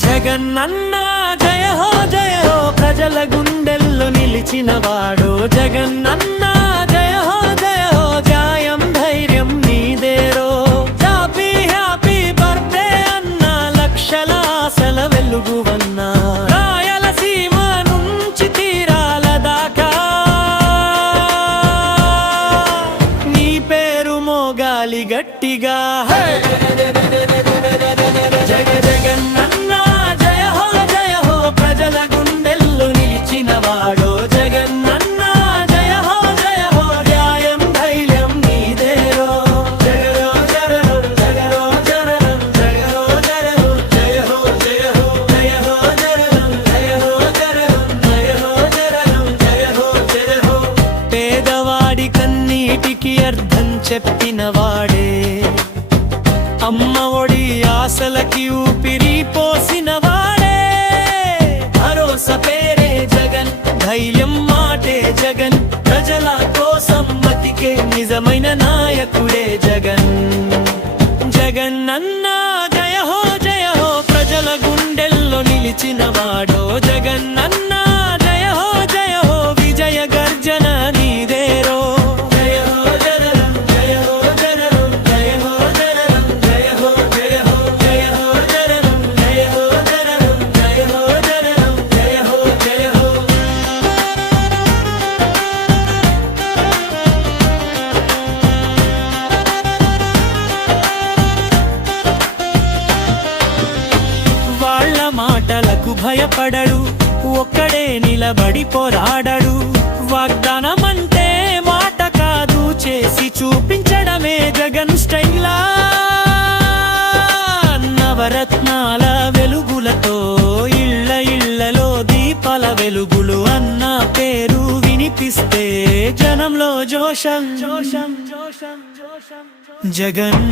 జగనన్న జయ హో ప్రజల గుండెల్లో నిలిచినవాడు జగనన్న జయ హో జాయం ధైర్యం నీదేరో హ్యాపీ హ్యాపీ బర్త్డే అన్న లక్షల ఆశల వెలుగువన్నా రాయలసీమ నుంచి తీరాల దాకా నీ పేరు మోగాలి గట్టిగా జగనన్న జయ హో ప్రజల గుండెల్లో నిలిచినవాడు జగనన్న జయ హో న్యాయం ధైర్యం నీదేరో జగరో జగరో జగరో జగరో జగరో జగరో జయ హో జయ హో జయ హో జగరో జయ హో జగరో జయ హో జయ హో పేదవాడి కన్నీటికి అర్థం చెప్పినవాడే అమ్మ ఒడి ఆశలకి ఊపిరి పోసిన వాడే భరోసా పేరే జగన్ ధైర్యం మాటే జగన్ ప్రజల కోసం బతికే నిజమైన నాయకుడే జగన్ జగనన్న జయ హో ప్రజల గుండెల్లో నిలిచిన వాడో జగనన్న జయ హో విజయ గర్జన నీదేరో మాటలకు భయపడడు ఒక్కడే నిలబడి పోరాడడు వాగ్దానమంటే మాట కాదు చేసి చూపించడమే జగన్ స్టైలా నవరత్నాల వెలుగులతో ఇళ్ళలో దీపాల వెలుగులు అన్న పేరు వినిపిస్తే జనంలో జోషం జగన్